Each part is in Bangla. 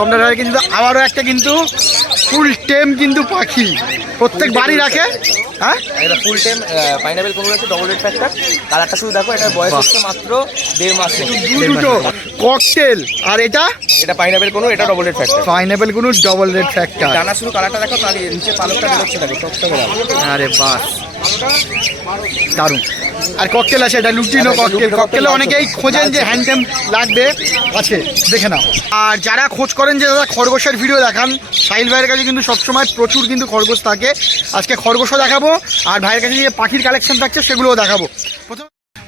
আপনারা কিন্তু আবারও একটা কিন্তু ফুল টেম কিন্তু পাখি প্রত্যেক বাড়ি রাখে। হ্যাঁ, এটা ফুল টাইম পাইনাপেল কোন আছে, ডবল রেড ফ্যাক্টর। কালারটা শুধু দেখো, এটা বয়স হচ্ছে মাত্র 1.5 মাস। দুটো ককটেল। আর এটা পাইনাপেল কোন, এটা ডবল রেড ফ্যাক্টর। পাইনাপেল কোনো ডবল রেড ফ্যাক্টর। ডানা শুধু কালারটা দেখো, তার নিচে পালকটা বেরোচ্ছে দেখো, টকটকে লাল। আরে বাস, দারুণ। আর ককটেল আছে, এটা লুটিনো ককটেল। ককটেলে অনেকেই খোঁজেন যে হ্যান্ডটেম লাগবে, আছে, দেখে নাও। আর যারা খোঁজ করেন যে দাদা খরগোশের ভিডিও দেখান, সাহিল ভাইয়ের কাছে কিন্তু সবসময় প্রচুর কিন্তু খরগোশ থাকে। আজকে খরগোশও দেখাবো, আর ভাইয়ের কাছে যে পাখির কালেকশন থাকছে সেগুলোও দেখাবো।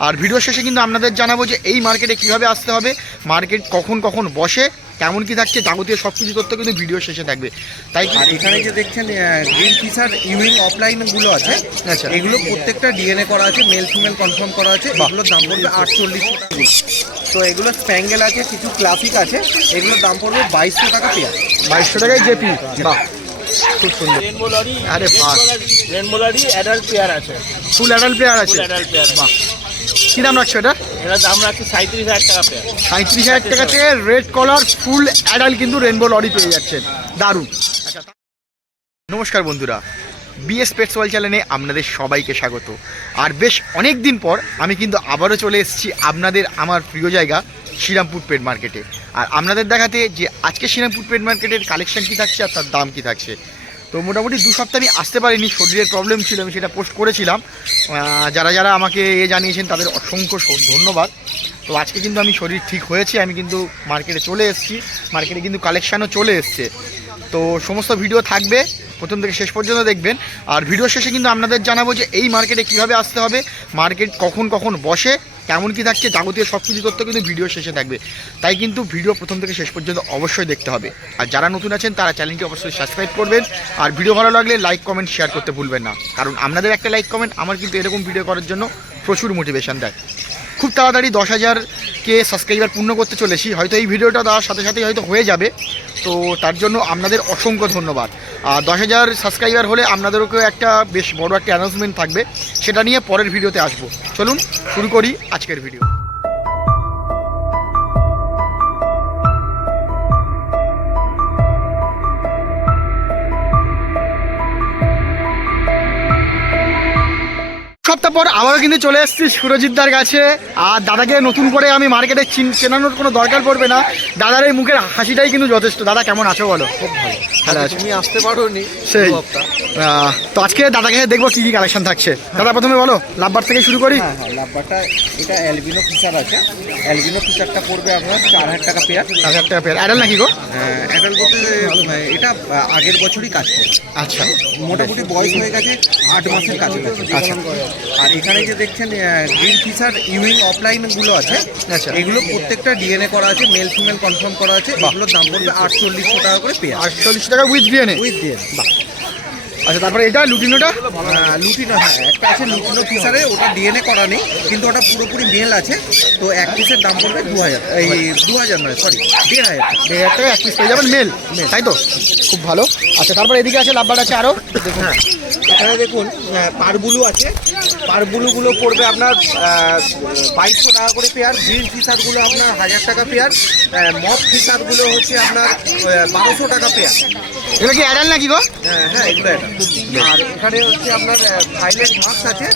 আর ভিডিও শেষে কিন্তু আপনাদের জানাবো যে এই মার্কেটে কিভাবে আসতে হবে, মার্কেট কখন কখন বসে, কেমন কি থাকছে, যাবতীয় সব কিছু তথ্য কিন্তু ভিডিও শেষে থাকবে। তাই আর এখানে যে দেখছেন গ্রিন ফিশার ইউইং অফলাইনগুলো আছে, আচ্ছা, এগুলো প্রত্যেকটা ডিএনএ করা আছে, মেল ফিমেল কনফার্ম করা আছে। এগুলোর দাম পড়বে 4800 টাকা। তো এগুলো স্প্যাঙ্গেল আছে, কিছু ক্লাসিক আছে, এগুলোর দাম পড়বে 2200 টাকা পেয়ার। 2200 টাকায় জেপি। বাহ, খুব সুন্দর। রেনবো লরি, আরে বাহ, রেনবো লরি অ্যাডাল্ট পেয়ার আছে, ফুল অ্যাডাল্ট পেয়ার আছে। Adult pair. বাহ, কী দাম রাখছো এটা? এটার দাম রাখছি 37,000 টাকা পেয়ার। 37,000 টাকা থেকে রেড কলার ফুল অ্যাডাল্ট কিন্তু রেনবো লরি পেয়ে যাচ্ছেন, দারুণ। আচ্ছা, নমস্কার বন্ধুরা, বিএস পেটস ওয়ার্ল্ড চ্যানেলে আপনাদের সবাইকে স্বাগত। আর বেশ অনেক দিন পর আমি কিন্তু আবারও চলে এসেছি আপনাদের আমার প্রিয় জায়গা শ্রীরামপুর পেট মার্কেটে। আর আপনাদের দেখাতে যে আজকে শ্রীরামপুর পেট মার্কেটের কালেকশন কী থাকছে আর তার দাম কী থাকছে। তো মোটামুটি 2 সপ্তাহ আমি আসতে পারিনি, শরীরের প্রবলেম ছিল, আমি সেটা পোস্ট করেছিলাম। যারা যারা আমাকে জানিয়েছেন তাদের অসংখ্য ধন্যবাদ। তো আজকে কিন্তু আমি শরীর ঠিক হয়েছে, আমি কিন্তু মার্কেটে চলে এসেছি, মার্কেটে কিন্তু কালেকশানও চলে এসছে। তো সমস্ত ভিডিও থাকবে, প্রথম থেকে শেষ পর্যন্ত দেখবেন। আর ভিডিও শেষে কিন্তু আপনাদের জানাবো যে এই মার্কেটে কীভাবে আসতে হবে, মার্কেট কখন কখন বসে, কেমন কী থাকছে, যাবতীয় সব কিছু তথ্য কিন্তু ভিডিও শেষে থাকবে। তাই কিন্তু ভিডিও প্রথম থেকে শেষ পর্যন্ত অবশ্যই দেখতে হবে। আর যারা নতুন আছেন তারা চ্যানেলটি অবশ্যই সাবস্ক্রাইব করবেন। আর ভিডিও ভালো লাগলে লাইক কমেন্ট শেয়ার করতে ভুলবেন না, কারণ আপনাদের একটা লাইক কমেন্ট আমার কিন্তু এরকম ভিডিও করার জন্য প্রচুর মোটিভেশন দেয়। খুব তাড়াতাড়ি 10,000কে সাবস্ক্রাইবার পূর্ণ করতে চলেছি, হয়তো এই ভিডিওটা দেওয়ার সাথে সাথেই হয়তো হয়ে যাবে। তো তার জন্য আপনাদের অসংখ্য ধন্যবাদ। আর 10,000 সাবস্ক্রাইবার হলে আপনাদেরকেও একটা বেশ বড় একটা অ্যানাউন্সমেন্ট থাকবে, সেটা নিয়ে পরের ভিডিওতে আসবো। চলুন শুরু করি আজকের ভিডিও। সপ্তাহ পর আবারও কিন্তু চলে এসেছি সুরজিৎদার কাছে। আর দাদাকে নতুন করে আমি মার্কেটে চেনানোর কোনো দরকার পড়বে না, দাদার এই মুখের হাসিটাই কিন্তু যথেষ্ট। দাদা কেমন আছো বলো? খুব ভালো। ভালো আছো? তুমি আসতে পারোনি সেই 2 সপ্তাহ। তো আজকে দাদাকে দেখবো কী কী কালেকশন থাকছে। দাদা প্রথমে বলো, লাভবার থেকে শুরু করি। হ্যাঁ, লাভবারটা এটা অ্যালবিনো ফিশার আছে। অ্যালবিনো ফিশারটা পড়বে আপনার 4,000 টাকা পেয়ার। 4,000 টাকা পেয়ার। অ্যাডাল নাকি গো? অ্যাডাল্ট বলতে এটা আগের বছরই কাজ করে, আচ্ছা, মোটামুটি বয়স হয়ে গেছে 8 মাসের কাছাকাছি। আচ্ছা। আর এখানে যে দেখছেন গ্রিন ফিশার ইউইং অফলাইনগুলো আছে, আচ্ছা, এগুলো প্রত্যেকটা ডিএনএ করা আছে, মেল ফিমেল কনফার্ম করা আছে। এগুলোর দাম পড়বে 4800 টাকা করে পেয়ার। 48 টাকা উইথ ডিএনএ। With DNA. আচ্ছা, তারপরে এটা লুটিনোটা? লুটিনো, হ্যাঁ একটা আছে লুটিনো ফিশারে, ওটা ডিএনএ করা নেই কিন্তু ওটা পুরোপুরি মেল আছে। তো এক পিসের দাম পড়বে 2,000, এই 2,000 নয় সরি 1,500 টাকা। 1,000 টাকা এক পিস পেয়ে যাবেন, মেল, তাই তো? খুব ভালো। আচ্ছা, তারপরে এদিকে আছে লাভবার আছে আরও, দেখুন। হ্যাঁ, এখানে দেখুন পারবুলু আছে। পারবুলুগুলো পড়বে আপনার 2,200 টাকা করে পেয়ার। গ্রিন ফিশারগুলো আপনার 1,000 টাকা পেয়ার। মপ ফিশারগুলো হচ্ছে আপনার 1,200 টাকা পেয়ার। এগুলো কি অ্যাডাল নাকি গো? হ্যাঁ এগুলো এটা। আর এখানে হচ্ছে আপনার ভাইলেট মাস্ক আছে,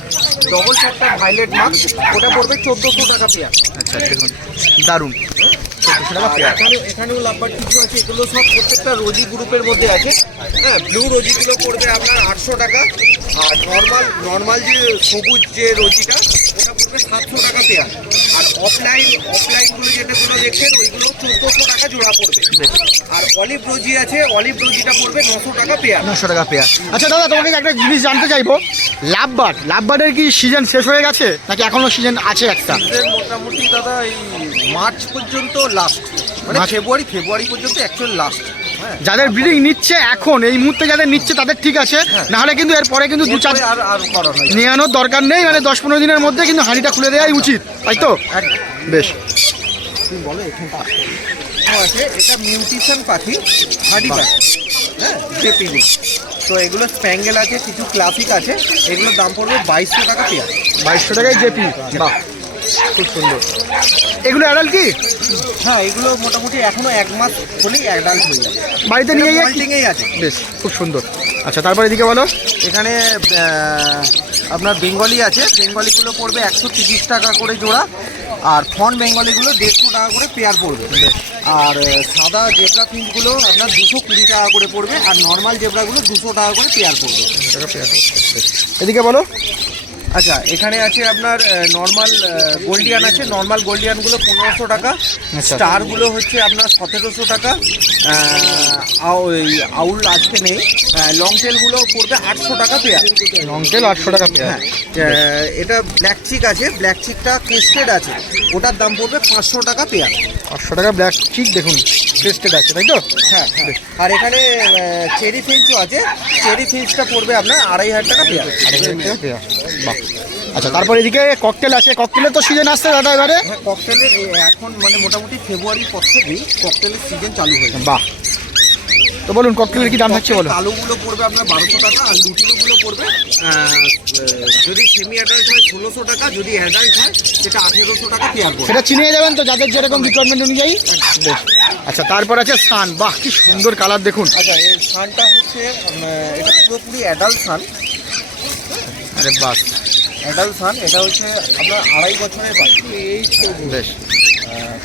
ডবল ফ্যাক্টর ভাইলেট মাস্ক, ওটা পড়বে 1,400 টাকা পেয়ার। আচ্ছা, দেখুন দারুণ, 1,400 টাকা পেয়ার। এখানেও লাভবার কিছু আছে, এগুলো সব প্রত্যেকটা রোজি গ্রুপের মধ্যে আছে। হ্যাঁ, ব্লু রোজিগুলো পড়বে আপনার 800 টাকা। আর নর্মাল যে সবুজ যে রোজিটা, ওটা পড়বে 700 টাকা পেয়ার। আর অফলাইনগুলো যেটা দেখছেন ওইগুলো 1,400 টাকা জোড়া পড়বে। আর অলিভ রোজি আছে, অলিভ রোজিটা পড়বে 900 টাকা পেয়ার। 900 টাকা পেয়ার। আচ্ছা দাদা, তোমাকে একটা জিনিস জানতে চাইবো, লাভবার্ডের কি সিজন শেষ হয়ে গেছে নাকি এখনো সিজন আছে একটা? মোটামুটি দাদা এই মার্চ পর্যন্ত লাস্ট, মানে ফেব্রুয়ারি পর্যন্ত অ্যাকচুয়াল লাস্ট। যাদের ব্রিডিং নিচ্ছে এখন এই মুহূর্তে যাদের নিচ্ছে তাদের ঠিক আছে, নাহলে কিন্তু এরপরে কিন্তু 2-4 আর করা হয় নেওয়ানোর দরকার নেই, মানে 10-15 দিনের মধ্যে কিন্তু হাঁড়িটা খুলে দেওয়াই উচিত, তাই তো? বেশ, তুমি বলো এখানটা আছে। এটা মিউটেশন পাখি, হাডি পাখি, হ্যাঁ জেপিনি। তো এগুলো স্প্যাঙ্গেল আছে, কিছু ক্লাসিক আছে। এগুলোর দাম পড়বে 2,200 টাকা পেয়ার। 2,200 টাকায় জেপি। বাহ, খুব সুন্দর। এগুলো অ্যাডাল্ট কি? হ্যাঁ, এগুলো মোটামুটি এখনো 1 মাস হলেই অ্যাডাল্ট হয়ে যাবে। বাড়িতে নিয়ে গিয়ে মল্টিংয়েই আছে। বেশ, খুব সুন্দর। আচ্ছা, তারপর এদিকে বলো। এখানে আপনার বেঙ্গলি আছে, বেঙ্গলিগুলো পড়বে 130 টাকা করে জোড়া, আর ফন বেঙ্গলিগুলো 150 টাকা করে পেয়ার পড়বে। আর সাদা জেব্রা ফিঞ্চগুলো আপনার 220 টাকা করে পড়বে, আর নর্মাল জেব্রাগুলো 200 টাকা করে পেয়ার পড়বে। এদিকে বলো। আচ্ছা, এখানে আছে আপনার নর্মাল গোল্ডিয়ান আছে, নর্মাল গোল্ডিয়ানগুলো 1500 টাকা, আচ্ছা। স্টারগুলো হচ্ছে আপনার 1700 টাকা, ওই আউল আজকে নেই, লং টেলগুলো পড়বে 800 টাকা পেয়ার। লংটেল 800 টাকা পেয়ার। হ্যাঁ, এটা ব্ল্যাক চিক আছে, ব্ল্যাক চিকটা ক্রেস্টেড আছে, ওটার দাম পড়বে 500 টাকা পেয়ার। 800 টাকা ব্ল্যাক চিক, দেখুন টেস্টেড আছে, তাই তো? হ্যাঁ হ্যাঁ। আর এখানে চেরি ফিঞ্চও আছে, চেরি ফিঞ্চটা পড়বে আপনার 2500 টাকা পেয়ার। 2500 টাকা পেয়ার। বাহ। আচ্ছা, তারপর এদিকে ককটেল আছে। ককটেলের তো সিজন আসছে দাদা এবারে। হ্যাঁ, ককটেলের এখন মানে মোটামুটি ফেব্রুয়ারির পর থেকেই ককটেলের সিজন চালু হয়ে যাবে। বাহ। তো বলুন ককটেলের কি দাম থাকছে বলো। কালোগুলো পড়বে আপনার 1200 টাকা, আর লুটিনোগুলো পড়বে যদি সেমি অ্যাডাল্ট হয় 1600 টাকা, যদি অ্যাডাল্ট হয় সেটা 1800 টাকা পেয়ার পড়বে। সেটা চিনিয়ে যাবেন তো যাদের যেরকম রিকোয়ারমেন্ট অনুযায়ী। বেশ। আচ্ছা, তারপর আছে সান। বাহ, কি সুন্দর কালার দেখুন। আচ্ছা, এই সানটা হচ্ছে এটা পুরোপুরি অ্যাডাল্ট সান। আরে বাহ, অ্যাডাল্ট সান, এটা হচ্ছে আপনার 2.5 বছরের পাখি। বেশ।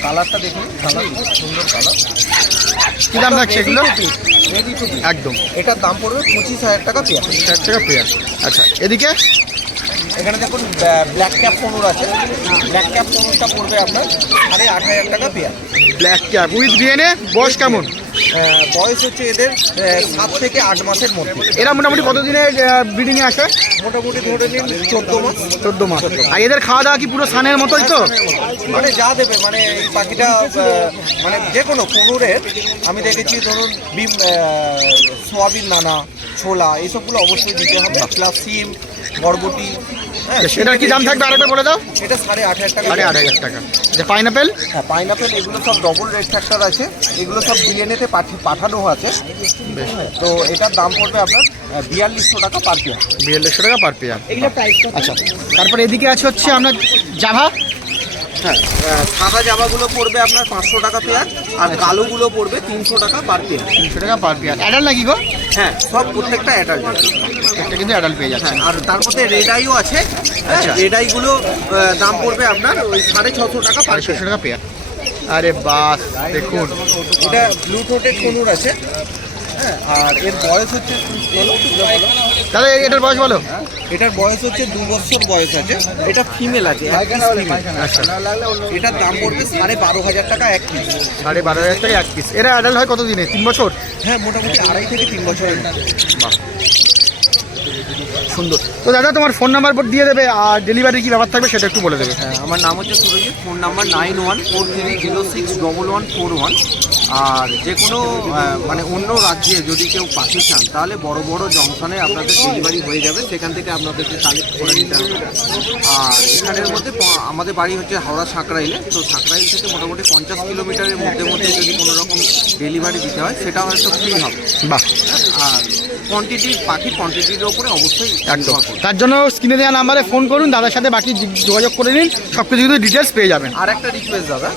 কালারটা দেখুন, কালার খুব সুন্দর কালার। কি দাম থাকছে এগুলো? রেডি টু একদম এটার দাম পড়বে 25,000 টাকা পেয়ার। 60 টাকা পেয়ার। আচ্ছা, এদিকে এখানে দেখুন ব্ল্যাক ক্যাপ পনুর আছে, ব্ল্যাক ক্যাপ পনুরটা পড়বে আপনার 8,500 টাকা pair. Black cap with DNA, বয়স কেমন? বয়স হচ্ছে এদের 7 থেকে 8 মাসের মধ্যে। এরা মোটামুটি কতদিনে ব্রিডিংয়ে আসে? মোটামুটি ধরে নিন 14 মাস। 14 মাস। আর এদের খাওয়া দাওয়া কি পুরো সানের মতোই তো? মানে যা দেবে, মানে এই পাখিটা মানে যে কোনো পনুরের আমি দেখেছি, ধরুন সোয়াবিন, নানা, ছোলা এইসবগুলো অবশ্যই দিতে হবে, প্লাস সিম, বরবটি। হ্যাঁ, সেটার কি দাম থাকবে আরেকবার বলে দাও। এটা 8,500 টাকা। 8,500 টাকা। যে পাইনাপেল? হ্যাঁ, পাইনাপেল এগুলো সব ডবল রেড ফ্যাক্টর আছে, এগুলো সব ডিএনএতে পাঠানো আছে। তো এটার দাম পড়বে আপনার 4200 টাকা পার পেয়ার। 4200 টাকা পার পেয়ার। আচ্ছা, তারপর এদিকে আছে হচ্ছে আপনার জাভা। হ্যাঁ, সাদা জামাগুলো পড়বে আপনার 500 টাকা পেয়ার, আর কালোগুলো পড়বে 300 টাকা পার পেয়ার। 300 টাকা পার পেয়ার। অ্যাডাল্ট নাকি গো? হ্যাঁ, সব প্রত্যেকটা অ্যাডাল্ট। একটা কিন্তু অ্যাডাল্ট পেয়ে যাচ্ছে। হ্যাঁ, আর তার মধ্যে রেড আইও আছে। আচ্ছা। রেড আইগুলো দাম পড়বে আপনার ওই 650 টাকা পার পেয়ার। 650 টাকা পেয়ার। আরে বাস, দেখুন এটা ব্লু টোটেড কনুর আছে। হ্যাঁ, আর এর বয়স হচ্ছে তাহলে এটার বয়স বলো। এটার বয়স হচ্ছে 2 বছর বয়স আছে। এটা ফিমেল আছে, এক piece female। আচ্ছা, এটার দাম পড়বে 12,500 টাকা এক পিস। 12,500 টাকা এক পিস। এরা অ্যাডাল্ট হয় কত দিনে? 3 বছর? হ্যাঁ, মোটামুটি 2.5 থেকে 3 বছরের মধ্যে। বাহ, সুন্দর। তো দাদা তোমার ফোন নাম্বার দিয়ে দেবে, আর ডেলিভারি কি ব্যাপার থাকবে সেটা একটু বলে দেবে। হ্যাঁ, আমার নাম হচ্ছে সুরজিৎ, ফোন নাম্বার 9143061141। আর যে কোনো মানে অন্য রাজ্যে যদি কেউ পাখি চান, তাহলে বড় বড় জংশনে আপনাদের ডেলিভারি হয়ে যাবে, সেখান থেকে আপনাদেরকে কালেক্ট করে নিতে হবে। আর এখানের মধ্যে আমাদের বাড়ি হচ্ছে হাওড়া সাঁকরাইলে, তো সাঁকরাইল থেকে মোটামুটি 50 কিলোমিটারের মধ্যে মধ্যে যদি কোনো রকম ডেলিভারি দিতে হয়, সেটা হয়তো ফ্রি হবে। বাহ, আর কোয়ান্টিটি, পাখির কোয়ান্টিটির ওপরে অবশ্যই একদম। তার জন্য স্ক্রিনে দেওয়া নাম্বারে ফোন করুন, দাদার সাথে বাকি যোগাযোগ করে নিন, সব কিছু কিন্তু ডিটেলস পেয়ে যাবেন। আর একটা রিকোয়েস্ট দাদা,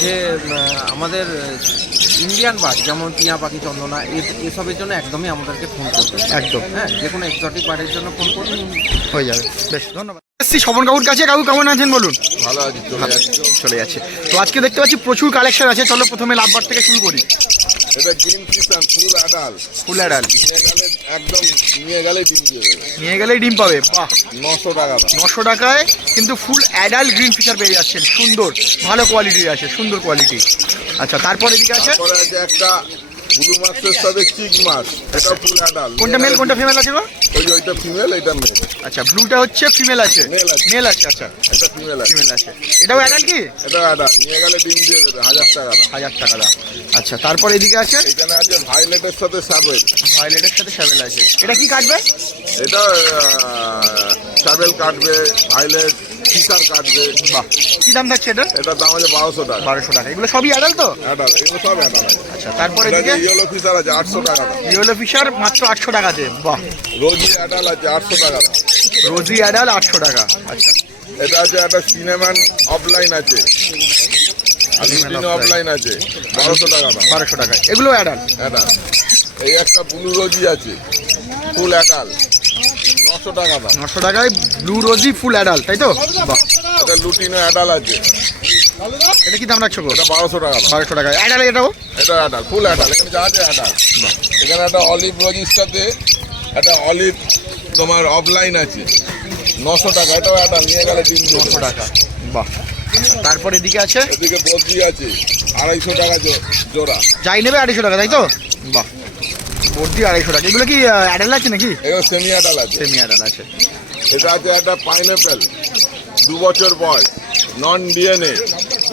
যে আমাদের ইন্ডিয়ান বার্ড যেমন টিয়া পাখি, চন্দনা, এসবের জন্য একদমই আমাদেরকে ফোন করবেন। একদম। হ্যাঁ, যে কোনো এক্সোটিক বার্ডের জন্য ফোন করবেন, হয়ে যাবে। বেশ, ধন্যবাদ। এসছি স্বপন কাকুর কাছে। কাকু কেমন আছেন বলুন? ভালো আছি, চলে যাচ্ছে। তো আজকে দেখতে পাচ্ছি প্রচুর কালেকশন আছে। চলো প্রথমে লাভবার থেকে শুরু করি। এটা গ্রিন কিষান ফুল আডাল, ফুল অ্যাডাল। নিয়ে গেলে ডিম দিয়ে দেবে। নিয়ে গেলেই ডিম পাবে। বাহ, 900 টাকা দাম। 900 টাকায় কিন্তু ফুল অ্যাডাল্ট গ্রিন ফিশার পেয়ে যাচ্ছেন। সুন্দর, ভালো কোয়ালিটির আছে, সুন্দর কোয়ালিটি। আচ্ছা, তারপর এদিকে আছে তারপরে আছে একটা ব্লু মাছের সাথে চিক মাছ, এটা ফুল আডাল। কোনটা মেল কোনটা ফিমেল আছে গো? ওইটা ফিমেল, এটা মেল। আচ্ছা, ব্লুটা হচ্ছে ফিমেল আছে, Male আছে। মেল আছে। আচ্ছা, এটা ফিমেল আছে, ফিমেল আছে। এটাও অ্যাডাল্ট কি? এটা আডাল। নিয়ে গেলে ডিম দিয়ে দেবে, 1000 টাকা দাম। 1000 টাকা দাম। আচ্ছা, তারপর এদিকে আছে এখানে আছে ভায়োলেটের সাথে সাবেল। ভায়োলেটের সাথে শ্যাবেল আছে। এটা কি কাটবে? এটা সাবেল কাটবে, ভায়োলেট ফিশার কাটবে। বাহ, কি দাম থাকছে এটা? এটার দাম আছে 1200 টাকা। 1200 টাকা। এগুলো সবই অ্যাডাল্ট তো? আডাল, এগুলো সব আডাল আছে। আচ্ছা, তারপর এটা এদিকে ইয়েলো ফিশার আছে 800 টাকা দাম। ইয়েলো ফিশার মাত্র 800 টাকাতে। বাহ, রোজি আডাল আছে 800 টাকা দাম। রোজি অ্যাডাল 800 টাকা। আচ্ছা, এটা আছে একটা সিনেমান অফলাইন আছে, আর লুটিনো অফলাইন আছে 1200 টাকা দাম। 1200 টাকায় এগুলো অ্যাডাল। অ্যাডাল এই একটা ব্লু রোজি আছে ফুল অ্যাডাল 900 টাকা দাম। 900 টাকায় ব্লু রোজি ফুল অ্যাডাল, তাই তো? বাহ, এটা লুটিনো অ্যাডাল আছে, এটা কি দাম রাখছো গো? এটা 1200 টাকা দাম। 1200 টাকায় অ্যাডাল এটাও? এটা অ্যাডাল ফুল অ্যাডাল, এখানে যা আছে অ্যাডাল। এখানে একটা অলিভ রোজির সাথে একটা অলিভ তোমার অফলাইন আছে 900 টাকা, এটাও অ্যাডাল, নিয়ে গেলে ডিম 900 টাকা। বাহ, তারপর এদিকে আছে ওদিকে বদ্রি আছে 250 টাকা জোড়া। যাই নেবে 250 টাকা, তাই তো? বাহ, বর্দি 250 টাকা। এগুলো কি অ্যাডাল আছে নাকি? এগুলো সেমি অ্যাডাল আছে। সেমি অ্যাডাল আছে। এটা আছে একটা পাইনঅ্যাপেল 2 বছর বয়স, non DNA,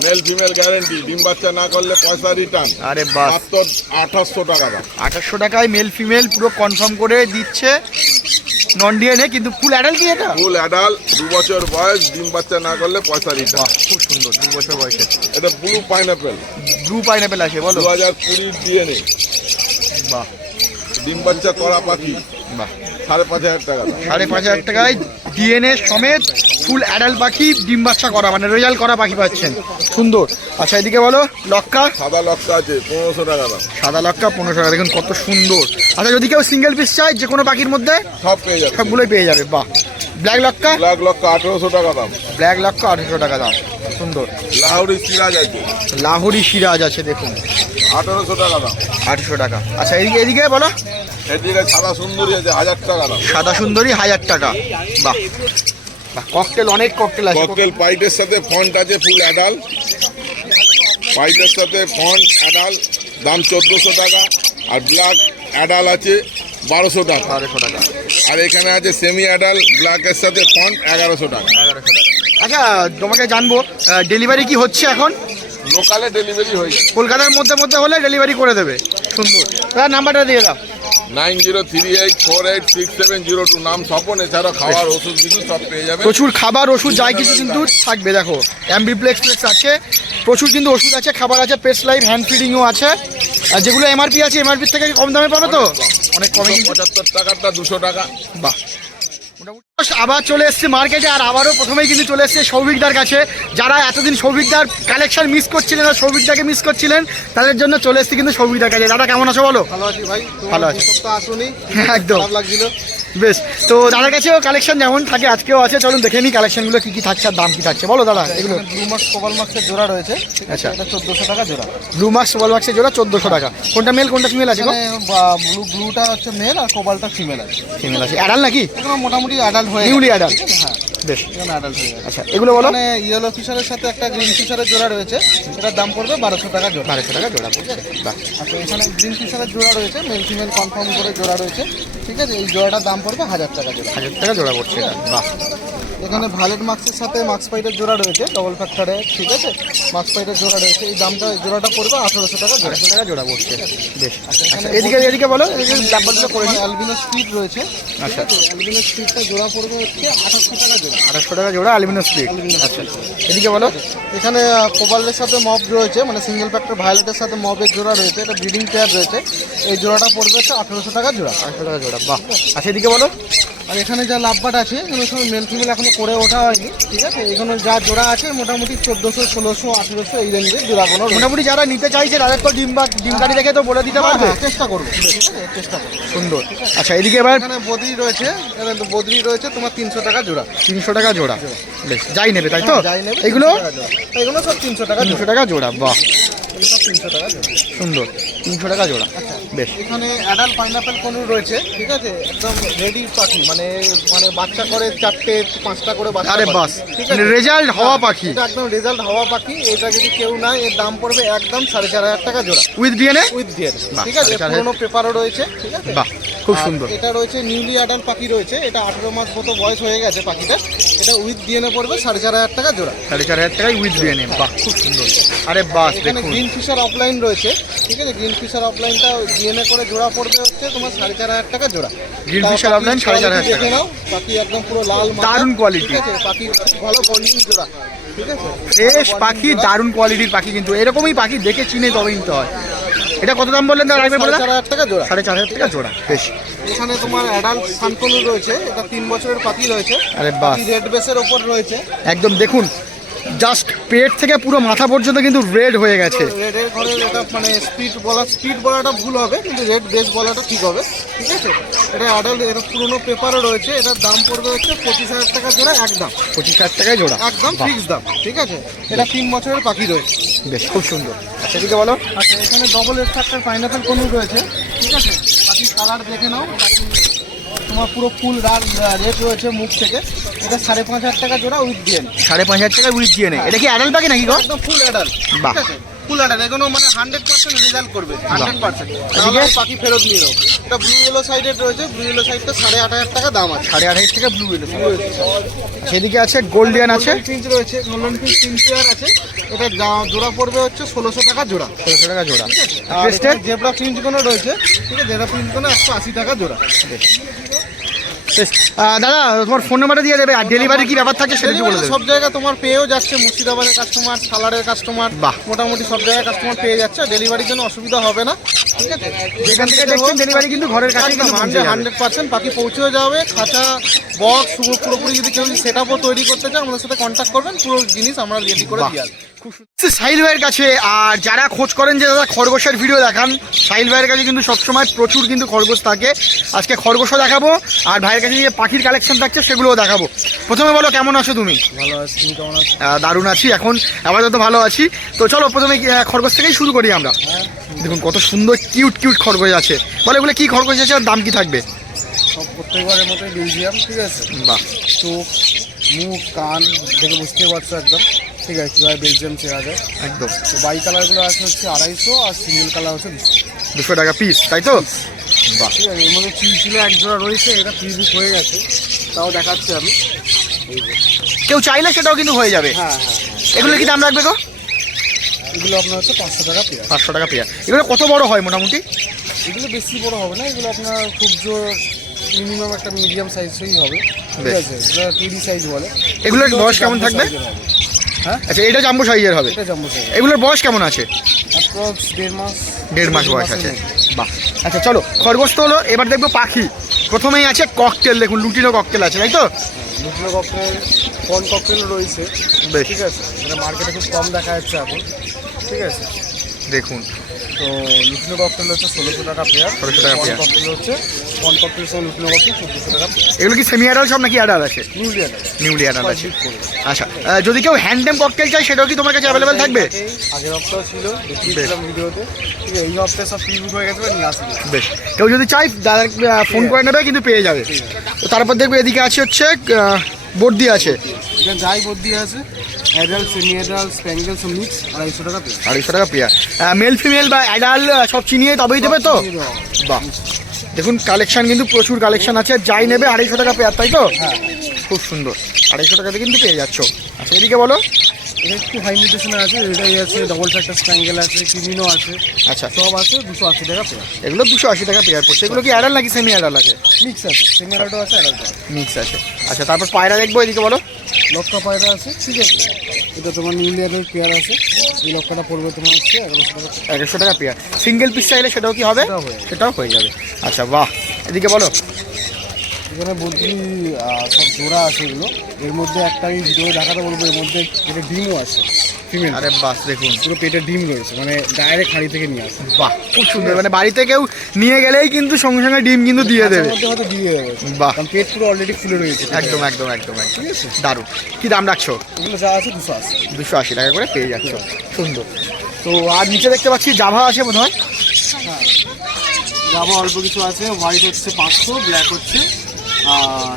male female guarantee, ডিম বাচ্চা না করলে পয়সা রিটার্ন। আরে বাহ, মাত্র 2800 টাকা দাম। 2800 টাকায় মেল ফিমেল পুরো কনফার্ম করে দিচ্ছে, নন ডিএনএ কিন্তু ফুল অ্যাডাল কি এটা? ফুল অ্যাডাল 2 বছর বয়স, ডিম বাচ্চা না করলে পয়সা বাহ, রিটার্ন। খুব সুন্দর, 2 বছর বয়সে। এটা ব্লু পাইনঅ্যাপেল ব্লু পাইনাপেল আছে বলো? 2020 ডিএনএ, বাহ ডিম বাচ্চা করা পাখি, বাহ, 5500 টাকা দাম। 5500 টাকায় ডিএনএ সমেত ফুল অ্যাডাল পাখি, ডিম বাচ্চা করা, মানে রেজাল্ট করা পাখি পাচ্ছেন। সুন্দর। আচ্ছা, এদিকে বলো লক্কা। সাদা লক্কা আছে 1500 টাকা দাম। সাদা লক্কা 1500 টাকা, দেখুন কত সুন্দর। আচ্ছা, যদি কেউ সিঙ্গেল পিস চায় যে কোনো পাখির মধ্যে সব পেয়ে যাবে, সবগুলোই পেয়ে যাবে। বাহ, ব্ল্যাক লক্কা। ব্ল্যাক লক্কা 1800 টাকা দাম। ব্ল্যাক লক্কা 1800 টাকা দাম, সুন্দর। লাহোরি সিরাজ আছে লাহোরি সিরাজ আছে, দেখুন 1800 টাকা দাম। 800 টাকা। আচ্ছা, এদিকে এদিকে বলো। এদিকে সাদা সুন্দরী আছে 1000 টাকা দাম। সাদা সুন্দরী 1000 টাকা। বাহ বাহ, ককটেল, অনেক ককটেল আছে। ককটেল পাইটের সাথে ফন্ট আছে ফুল অ্যাডাল, পাইটের সাথে ফন্ট অ্যাডাল, দাম 1400 টাকা। আর ব্ল্যাক অ্যাডাল আছে 1200 টাকা। 1200 টাকা। আর এখানে আছে সেমি অ্যাডাল ব্ল্যাকের সাথে ফন্ট 1100 টাকা। 1100 টাকা। আচ্ছা, তোমাকে জানবো ডেলিভারি কি হচ্ছে এখন? লোকালে ডেলিভারি হয়ে যাবে, কলকাতার মধ্যে মধ্যে হলে ডেলিভারি করে দেবে। সুন্দর। দাদা নাম্বারটা দিয়ে দাও। 9038486702। নাম স্বপন। এছাড়া খাওয়ার ওষুধ কিছু সব পেয়ে যাবে। প্রচুর খাবার ওষুধ যাই কিছু কিন্তু থাকবে। দেখো অ্যাম্বিপ্লেক্স আছে, প্রচুর কিন্তু ওষুধ আছে, খাবার আছে, পেস্ট লাইফ, হ্যান্ড ফিডিংও আছে। আর যেগুলো এমআরপি আছে, এমআরপির থেকে কম দামে পাবে তো? অনেক কমে। 75 টাকারটা 200 টাকা। বাহ, আবার চলে এসছে মার্কেটে, আর আবারও প্রথমেই কিন্তু চলে এসছে সৌভিকদার কাছে। যারা এতদিন সৌভিকদার কালেকশন মিস করছিলেন আর সৌভিকদাকে মিস করছিলেন, তাদের জন্য চলে এসছে কিন্তু সৌভিকদার কাছে। দাদা কেমন আছো বলো? ভালো আছি ভাই। ভালো আছি। আসুনি, একদম খারাপ লাগছিল। বেশ, তো দাদার কাছেও কালেকশন যেমন থাকে আজকেও আছে। চলুন দেখে নিই কালেকশনগুলো কি কি থাকছে আর দাম কি থাকছে। বলো দাদা এগুলো। ব্লু মার্কস কোবাল মার্কসের জোড়া রয়েছে, ঠিক আছে? আচ্ছা। এটা 1400 টাকা জোড়া। ব্লু মার্কস সুপার মার্কসের জোড়া 1400 টাকা। কোনটা মেল কোনটা ফিমেল আছে গো? ব্লুটা হচ্ছে মেল আর কোবালটা ফিমেল আছে। ফিমেল আছে। অ্যাডাল নাকি? এগুলো মোটামুটি অ্যাডাল্ট হয়ে নিউলি গেছে, অ্যাডাল। ঠিক আছে? হ্যাঁ, বেশ, এখানে অ্যাডাল্ট হয়ে গেছে। আচ্ছা এগুলো বলো। মানে ইয়েলো ফিশারের সাথে একটা গ্রিন ফিশারের জোড়া রয়েছে, এটার দাম পড়বে 1200 টাকা জোড়া। 1200 টাকা জোড়া পড়বে। বাহ, আচ্ছা, এখানে গ্রিন ফিশারের জোড়া রয়েছে, মেল ফিমেল কনফার্ম করে জোড়া রয়েছে, ঠিক আছে? এই জোড়াটার দাম পড়বে 1000 টাকা জোড়া। 1000 টাকা জোড়া পড়ছে এটা। বাহ, এখানে ভালেট মার্কসের সাথে মার্কস পাইটের জোড়া রয়েছে, ডবল ফ্যাক্টরে, ঠিক আছে? মার্কস পাইটের জোড়া রয়েছে, এই দামটা জোড়াটা পড়বে 1800 টাকা জোড়া। 1800 টাকা জোড়া পড়ছে। বেশ, আচ্ছা এখানে এদিকে এদিকে বলো, এদিকে নাম্বারগুলো করে নিই। অ্যালবিনো স্পিড রয়েছে, আচ্ছা, অ্যালবিনো স্পিডটা জোড়া পড়বে হচ্ছে 2800 টাকা জোড়া। 2800 টাকা জোড়া অ্যালুমিনিয়াম স্পিড। আচ্ছা, এদিকে বলো। এখানে কোবালের সাথে মব রয়েছে, মানে সিঙ্গেল ফ্যাক্টর ভায়োলেটের সাথে মবের জোড়া রয়েছে, এটা ব্রিডিং পেয়ার রয়েছে, এই জোড়াটা পড়বে হচ্ছে 1800 টাকা জোড়া। 800 টাকা জোড়া। বাহ, আচ্ছা এদিকে বলো। আর এখানে যা লাভবাট আছে, এগুলো সব মেল ফিমেল এখনো করে ওঠা হয়নি, ঠিক আছে? এখানে যা জোড়া আছে মোটামুটি 1400, 1600, 1800 এই রেঞ্জের জোড়াগুলো রয়েছে। মোটামুটি যারা নিতে চাইছে তাদের তো ডিম কাঠি দেখে তো বলে দিতে পারবে। হ্যাঁ, চেষ্টা করবো, ঠিক আছে? চেষ্টা করবো। সুন্দর। আচ্ছা এদিকে এবার এখানে বদ্রি রয়েছে, এখানে বদ্রি রয়েছে তোমার 300 টাকা জোড়া। 300 টাকা জোড়া। বেশ, যাই নেবে তাই তো? যাই নেবে এগুলো 300 টাকা জোড়া। এগুলো সব 300 টাকা 300 টাকা জোড়া। বাহ, এগুলো সব 300 টাকা জোড়া। সুন্দর। 300 টাকা জোড়া। বেশ, এখানে অ্যাডাল্ট পাইনাপেল কনুর রয়েছে, ঠিক আছে? একদম রেডি পাখি, মানে মানে বাচ্চা করে 4টে 5টা করে বাচ্চা আরে করে, বাস, ঠিক মানে আছে? রেজাল্ট হওয়া পাখি এটা একদম রেজাল্ট হওয়া পাখি। এটা যদি কেউ নেয়, এর দাম পড়বে একদম 4500 টাকা জোড়া উইথ ডিএনএ। উইথ ডিএনএ, বাহ, ঠিক আছে? 4500 পুরোনো পেপারও রয়েছে, ঠিক আছে? বাহ, খুব আর সুন্দর। এটা রয়েছে নিউলি অ্যাডাল্ট পাখি রয়েছে, এটা 18 মাস মতো বয়স হয়ে গেছে পাখিটা। এটা উইথ ডিএনএ পড়বে 4500 টাকা জোড়া। 4500 টাকায় উইথ ডিএনএ। বাহ, খুব সুন্দর। আরে বাস, এখানে দেখুন গ্রিন ফিশার অফলাইন রয়েছে, ঠিক আছে? গ্রিন ফিশার অফলাইনটা ডিএনএ করে জোড়া পড়বে হচ্ছে তোমার 4500 টাকা জোড়া। গ্রিন তাও ফিশার পাখির অফলাইন quality 4500 দেখে টাকা। নাও, পাখি একদম পুরো লাল মাথা, দারুণ quality। ঠিক আছে? পাখি ভালো বন্ডিং জোড়া, ঠিক আছে? ফ্রেশ পাখি, দারুণ কোয়ালিটির পাখি, কিন্তু এরকমই পাখি দেখে চিনে তবে নিতে হয়। এটা কত দাম বললেন দাদা? রাখবে বলে 4500 টাকা জোড়া। 4500 টাকা জোড়া। বেশ, এখানে তোমার অ্যাডাল্ট সানকলু রয়েছে, এটা 3 বছরের পাখি রয়েছে। আরে বাহ, রেড বেসের ওপর রয়েছে। একদম দেখুন জাস্ট পেট থেকে পুরো মাথা পর্যন্ত কিন্তু রেড হয়ে গেছে। রেডের ঘরে এটা মানে স্পিড বলাটা ভুল হবে, কিন্তু রেড বেস বলাটা ঠিক হবে। ঠিক আছে, এটা অ্যাডাল্ট, এটা পুরোনো পেপারও রয়েছে। এটার দাম পড়বে হচ্ছে 25,000 টাকা জোড়া, একদম 25,000 টাকায় জোড়া, একদম ফিক্স দাম। ঠিক আছে, এটা 3 বছরের পাখি রয়েছে। বেশ খুব সুন্দর। আচ্ছা এদিকে বলো। আচ্ছা, এখানে ডবল এক্সট্রাক্টার পাইনাপেল কনুর রয়েছে। ঠিক আছে, পাখির কালার দেখে নাও, পাখি তোমার পুরো ফুল রেড রয়েছে মুখ থেকে। এটা 5,500 টাকা জোড়া উইথ ডিএনএ। 5,500 টাকায় উইথ ডিএনএ। এটা কি অ্যাডাল্ট পাখি নাকি গো? একদম ফুল অ্যাডাল্ট। বাহ। ঠিক আছে, ফুল অ্যাডাল্ট, এগুলো মানে 100% রেজাল্ট করবে, 100%। তাহলে পাখি ফেরত নিয়ে নাও। এটা ব্লু ইয়েলো সাইডেড রয়েছে, ব্লু ইয়েলো সাইডটা 8,500 টাকা দাম আছে। 2,500 টাকা ব্লু এলো। সেদিকে আছে গোল্ডিয়ান আছে, পিঞ্চ রয়েছে, গোল্ডেন পিঞ্চ 3 পেয়ার আছে। এটা জোড়া পড়বে হচ্ছে 1600 টাকা জোড়া। 1600 টাকা জোড়া। আর ক্রেস্টেড জেব্রা প্রিন্ট কোনো রয়েছে। ঠিক আছে, জেব্রা প্রিন্ট কোনো 180 টাকা জোড়া। বেশ। দাদা তোমার ফোন নাম্বারটা দিয়ে দেবে, আর ডেলিভারি কি ব্যাপার থাকে সেটা একটু বলে দেবে। সব জায়গায় তোমার পেয়েও যাচ্ছে, মুর্শিদাবাদের কাস্টমার, সালারের কাস্টমার, বাহ। মোটামুটি সব জায়গায় কাস্টমার পেয়ে যাচ্ছে। ডেলিভারির জন্য অসুবিধা হবে না। ঠিক আছে, যেখান থেকে দেখছেন ডেলিভারি কিন্তু ঘরের কাছে কিন্তু পৌঁছে যাবে। 100% পাখি পৌঁছেও যাবে। খাঁচা বক্স পুরোপুরি যদি কেউ সেট আপও তৈরি করতে চান, আমাদের সাথে কন্ট্যাক্ট করবেন, পুরো জিনিস আমরা রেডি করে দিয়ে আসবো। সাহিল ভাইয়ের কাছে। আর যারা খোঁজ করেন যে দাদা খরগোশের ভিডিও দেখান, সাহিল ভাইয়ের কাছে কিন্তু সবসময় প্রচুর কিন্তু খরগোশ থাকে। আজকে খরগোশও দেখাবো, আর ভাইয়ের কাছে যে পাখির কালেকশন থাকছে সেগুলোও দেখাবো। প্রথমে বলো কেমন আছো তুমি? ভালো আছি, তুমি কেমন আছো? দারুণ আছি, এখন আপাতত ভালো আছি। তো চলো প্রথমে খরগোশ থেকেই শুরু করি আমরা। দেখুন কত সুন্দর কিউট কিউট খরগোশ আছে। বলে এগুলো কি খরগোশ আছে, আর দাম কি থাকবে? সব প্রত্যেকবারের মতোই বেলজিয়াম। ঠিক আছে, বাহ। চোখ, মুখ, কান দেখে বুঝতে পারছো একদম। ঠিক আছে, কীভাবে বেলজিয়াম চেনা যায় একদম। তো বাই কালারগুলো আছে হচ্ছে 250, আর সিঙ্গেল কালার হচ্ছে 200 টাকা পিস, তাই তো? বাহ। ঠিক আছে, এর মধ্যে চিলচিলে এক জোড়া রয়েছে, এটা ফিজবুক হয়ে গেছে, তাও দেখাচ্ছি আমি। কেউ চাইলে সেটাও কিন্তু হয়ে যাবে। হ্যাঁ, এগুলো কি দাম রাখবে গো? এগুলো আপনার হচ্ছে 500 টাকা পেয়ার। 500 টাকা পেয়ার। এগুলো কত বড় হয় মোটামুটি? এগুলো বেশি বড় হবে না, এগুলো আপনার খুব জোর মিনিমাম একটা মিডিয়াম সাইজই হবে। ঠিক বেশ। আছে, এগুলো 3D সাইজ বলে। এগুলোর বয়স কেমন থাকবে? হ্যাঁ, আচ্ছা এটা জাম্বো সাইজের হবে। এটা জাম্বো সাইজ, এগুলোর বয়স কেমন আছে? অ্যাপ্রক্স 1.5 মাস। 1.5 মাস বয়স আছে। মাসের মধ্যে। বাহ। আচ্ছা চলো, খরগোশ তো হলো, এবার দেখবো পাখি। প্রথমেই আছে ককটেল, দেখুন লুটিনো ককটেল আছে, তাই তো? লুটিনো ককটেল, কর্ন ককটেল রয়েছে। বেশ। ঠিক আছে, এটা মার্কেটে খুব কম দেখা যাচ্ছে এখন। ঠিক আছে, দেখুন তো লুটিনো ককটেল হচ্ছে 1600 টাকা পেয়ার। 1600 টাকা পেয়ার। ককটেল হচ্ছে কর্ন ককটেল সহ লুটিনো ককটেল 1400 টাকা পেয়ার। এগুলো কি সেমি অ্যাডাল্ট সব নাকি অ্যাডাল্ট আছে? নিউলি আছে, নিউলি অ্যাডাল্ট আছে। আচ্ছা যদি কেউ হ্যান্ডেম ককটেল চাই সেটাও কি তোমার কাছে অ্যাভেলেবেল থাকবে? আগের সপ্তাহ ছিল, দেখিয়েছিলাম ভিডিওতে। ঠিক আছে, এই সপ্তাহে সব ফ্রি বুক হয়ে গেছে, নিয়ে আসি। বেশ। কেউ যদি চাই দাদা ফোন করে নেবে, কিন্তু পেয়ে যাবে। তো তারপর দেখবে এদিকে আছে হচ্ছে বর্দি আছে। এখানে যাই বদ্দি আছে, অ্যাডাল্ট, সেমি অ্যাডাল্ট, স্প্যাঙ্গেল সব মিক্স, 250 টাকা পেয়ার। 250 টাকা পেয়ার। মেল ফিমেল বা অ্যাডাল্ট সব চিনিয়ে তবেই দেবে তো? বাহ। দেখুন কালেকশন কিন্তু প্রচুর কালেকশন আছে, যাই নেবে 250 টাকা পেয়ার, তাই তো? হ্যাঁ, খুব সুন্দর। 250 টাকাতে কিন্তু পেয়ে যাচ্ছ। আচ্ছা এদিকে বলো। এটা একটু হাই মিউটেশনে আছে, এটাই আছে, ডবল ফ্যাক্টর স্প্যাঙ্গেল আছে, কিমিনো আছে, আচ্ছা সব আছে 280 টাকা পেয়ার। এগুলো 280 টাকা পেয়ার পড়ছে। এগুলো কি অ্যাডাল্ট নাকি সেমি অ্যাডাল্ট আছে? মিক্স আছে, সেমি অ্যাডাল্টও আছে, অ্যাডাল্ট আছে। মিক্স আছে। আচ্ছা তারপর পায়রা দেখবো, এদিকে বলো। লক্কা পায়রা আছে। ঠিক আছে, এটা তোমার নিউলি অ্যাডাল্ট পেয়ার আছে। এই লক্কাটা পড়বে তোমার হচ্ছে 1100 টাকা। 150 টাকা পেয়ার। সিঙ্গেল পিস চাইলে সেটাও কি হবে? সেটাও হয়ে যাবে। সেটাও হয়ে যাবে। আচ্ছা বাহ। এদিকে বলো। এখানে বলছি সব জোড়া আছে এগুলো। এর মধ্যে একটা আমি ভিডিও দেখাতে বলবো, এর মধ্যে এটা ডিমও আছে, ফিমেল। আরে বাস দেখুন পুরো পেটের ডিম রয়েছে, মানে ডাইরেক্ট হাড়ি থেকে নিয়ে আসে। বাহ খুব সুন্দর। মানে বাড়িতে কেউ নিয়ে গেলেই কিন্তু সঙ্গে সঙ্গে ডিম কিন্তু দিয়ে দেবে। তার মধ্যে হয়তো দিয়ে দেবে। বাহ। কারণ পেট পুরো অলরেডি ফুলে রয়েছে। একদম একদম একদম একদম। ঠিক আছে, দারুণ। কি দাম রাখছো? এগুলো যা আছে 280। 280 টাকা করে পেয়ে যাচ্ছ। সুন্দর। তো আর নিচে দেখতে পাচ্ছি জাভা আছে বোধ হয়। হ্যাঁ, জাভা অল্প কিছু আছে। হোয়াইট হচ্ছে 500, ব্ল্যাক হচ্ছে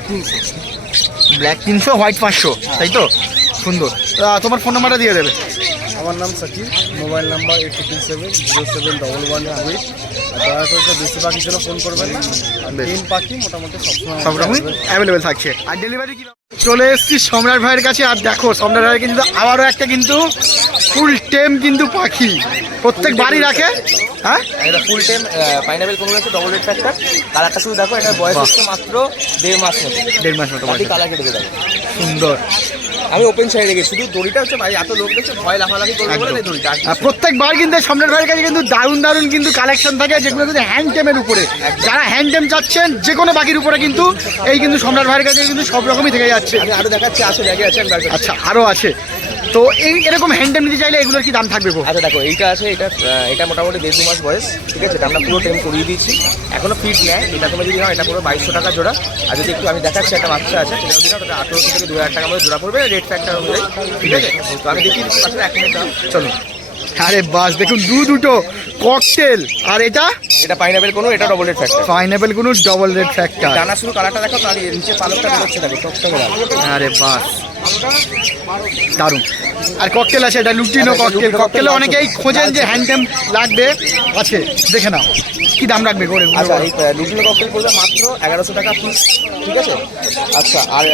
300। ব্ল্যাক 300, হোয়াইট 500, তাই তো? সুন্দর। তোমার ফোন নাম্বারটা দিয়ে দেবে। আমার নাম সাকিব, মোবাইল নাম্বার 8777071128। আর দয়া করে বেশি পাখির জন্য ফোন করবেন। আর মেন পাখি মোটামুটি সবসময় সব রকমই অ্যাভেলেবেল থাকছে। আর ডেলিভারি কি? চলে এসেছি সম্রাট ভাইয়ের কাছে। আর দেখো সম্রাট ভাইয়ের কিন্তু আবারও একটা কিন্তু ফুল টেম কিন্তু পাখি প্রত্যেক বাড়ি রাখে। হ্যাঁ এটা ফুল টাইম পাইনাপেল কোন আছে, ডবল রেড ফ্যাক্টর। কালারটা শুধু দেখো, এটা বয়স হচ্ছে মাত্র 1.5 মাস মতো। 1.5 মাস মতো বয়স। কালার কেটে দেবে। সুন্দর। আমি ওপেন সাইডে গেছি, শুধু দড়িটা হচ্ছে ভাই এত লোক দেখছে ভয় লাফালাফি করবে বলে এই দড়িটা। আর প্রত্যেকবার কিন্তু সম্রাট ভাইয়ের কাছে কিন্তু দারুণ দারুণ কিন্তু কালেকশন থাকে, যেগুলো কিন্তু হ্যান্ড টেমের উপরে। যারা হ্যান্ড টেম চাচ্ছেন যে কোনো পাখির উপরে কিন্তু এই কিন্তু সম্রাট ভাইয়ের কাছে কিন্তু সব রকমই থেকে যাচ্ছে। আমি আরো দেখাচ্ছি, আছে ব্যাগে আছে। আমি বার করছি। আচ্ছা আরও আছে। তো এই এরকম হ্যান্ডেল নিতে চাইলে এগুলোর কি দাম থাকবে গো? আচ্ছা দেখো এইটা আছে, এটা মোটামুটি 1.5-2 মাস বয়স, ঠিক আছে? এটা আমরা পুরো টেম করিয়ে দিয়েছি, এখনো ফিট নেয়। এটা তুমি যদি নাও এটা পুরো 2200 টাকা জোড়া। আর যদি একটু আমি দেখাচ্ছি একটা বাচ্চা আছে, সেটা যদি নাও ওটা 1800 থেকে 2000 টাকা মধ্যে জোড়া পড়বে, রেট ফ্যাক্টর অনুযায়ী, ঠিক আছে? তো আমি দেখিয়ে দিচ্ছি বাচ্চাটা 1 মিনিট দাম, চলো। আরে বাস দেখুন দুটো ককটেল, আর এটা এটা পাইনাপেল কোনো, এটা ডবল রেড ফ্যাক্টর। পাইনাপেল কোনো ডবল রেড ফ্যাক্টর। ডানা শুধু কালারটা দেখো, তার নিচে পালকটা বেরোচ্ছে দেখো, টকটকে লাল। আরে বাস দারুণ। আর ককটেল আছে, এটা লুটিনো আচ্ছা, ককটেল। লুটিনো ককটেলে cocktail অনেকেই খোঁজেন যে হ্যান্ডটেম লাগবে, আছে দেখে নাও কি দাম রাখবে করে। আচ্ছা এই লুটিনো ককটেল পড়বে মাত্র 1100 টাকা পিস, ঠিক আছে? আচ্ছা আর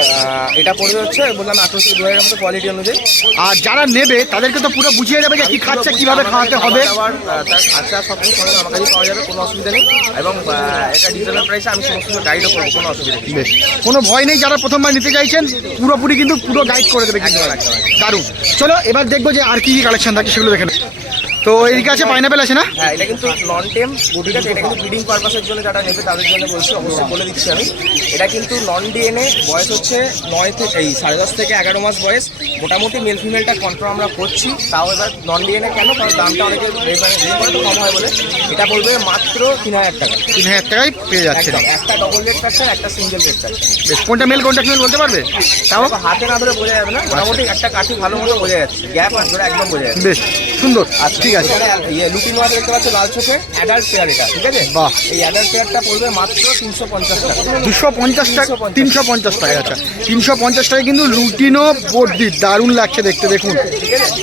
এটা পড়বে হচ্ছে বললাম 1800 থেকে 2000 এর মধ্যে কোয়ালিটি অনুযায়ী। আর যারা নেবে তাদেরকে তো পুরো বুঝিয়ে দেবে যে কি খাচ্ছে, কিভাবে খাওয়াতে হবে। আবার তার খরচা সব কিছু আমার কাছে পাওয়া যাবে, কোনো অসুবিধা নেই। এবং এটা রিজনেবল প্রাইসে আমি সমস্ত গাইডও করবো, কোনো অসুবিধা নেই। বেশ, কোনো ভয় নেই। যারা প্রথমবার নিতে চাইছেন পুরোপুরি কিন্তু পুরো গাইড করে দেবে কিন্তু। দারুণ। চলো এবার দেখবো যে আর কি কি কালেকশন থাকে সেগুলো দেখে নেবো। তো এইদিকে আছে পাইনাপেল আছে না? হ্যাঁ এটা কিন্তু নন টেম, ঠিক আছে? এটা কিন্তু ব্রিডিং পারপাসের জন্য যারা নেবে তাদের জন্য বলছি, অবশ্যই বলে দিচ্ছি আমি। এটা কিন্তু নন ডিএনএ, বয়স হচ্ছে 10.5 থেকে 11 মাস বয়স। মোটামুটি মেল ফিমেলটা কন্ট্রোল আমরা করছি, তাও এবার নন ডিএনএ কেন, কারণ দামটা অনেকে কম হয় বলে। এটা পড়বে মাত্র 3000 টাকা। 3000 টাকায় পেয়ে যাচ্ছে। একদম, একটা ডবল রেড ফ্যাক্টর, একটা সিঙ্গেল রেড ফ্যাক্টর। বেশ, কোনটা মেল কোনটা ফিমেল বলতে পারবে? তাও হাতে না ধরে বোঝা যাবে না, মোটামুটি একটা কাঠি ভালো মতো বোঝা যাচ্ছে, গ্যাপ আর জোড়া একদম বোঝা যাচ্ছে। বেশ সুন্দর। আচ্ছা ঠিক আছে। লুটিনো আছে দেখতে পাচ্ছ লাল চোখে, অ্যাডাল্ট পেয়ার এটা, ঠিক আছে? বাহ। এই অ্যাডাল্ট পেয়ারটা পড়বে মাত্র 350 টাকা। 250 টাকা, 350 টাকা। আচ্ছা 350 টাকায় কিন্তু লুটিনো বর্দি, দারুণ লাগছে দেখতে। দেখুন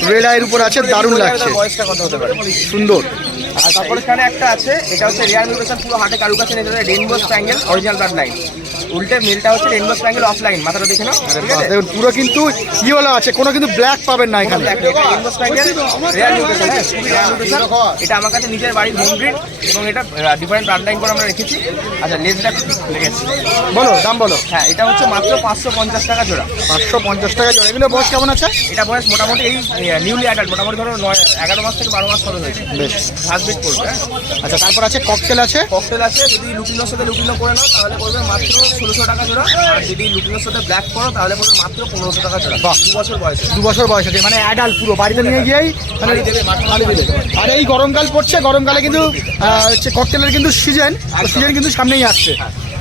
রেড আইয়ের উপর আছে, দারুণ লাগছে, বয়সটা কত হতে পারে? সুন্দর। আর তারপরে এখানে একটা আছে, এটা হচ্ছে রিয়ার মিউটেশন, পুরো হাটে কারুকাছে নেই, rainbow spangle original blood line. উল্টে মেলটা হচ্ছে রেইনবো স্প্যাঙ্গেল অফলাইন, মাথাটা দেখে নাও, ঠিক আছে? দেখুন পুরো কিন্তু ইয়েলো আছে, কোনো কিন্তু ব্ল্যাক পাবেন না এখানে। রেইনবো স্প্যাঙ্গেল রিয়ার মিউটেশন, এটা আমার কাছে নিজের বাড়ির হোম ব্রিড, এবং এটা ডিফারেন্ট ব্লাড লাইন করে আমরা রেখেছি। আচ্ছা লেজটা লেগেছে, বলো দাম বলো। হ্যাঁ এটা হচ্ছে মাত্র 550 টাকা জোড়া। 550 টাকা জোড়া। এগুলো বয়স কেমন আছে? এটা বয়স মোটামুটি এই নিউলি অ্যাডাল্ট, মোটামুটি ধরো 11 মাস থেকে 12 মাস হবে হয়েছে। বেশ ফার্স্ট বিট করবে। আচ্ছা তারপর আছে ককটেল আছে। ককটেল আছে, যদি লুটিনোর সাথে লুটিনো করে নাও তাহলে পড়বে মাত্র 1600 টাকা জোড়া। আর যদি লুটিনোর সাথে ব্ল্যাক করো তাহলে পড়বে মাত্র 1500 টাকা জোড়া। বাহ। 2 বছর বয়সে। 2 বছর বয়স আছে, মানে অ্যাডাল্ট পুরো বাড়িতে নিয়ে গিয়েই মানে বাড়ি দেবে, বাড়ি দেবে। আর এই গরমকাল পড়ছে, গরমকালে কিন্তু হচ্ছে ককটেলের কিন্তু সিজন কিন্তু সামনেই আসছে।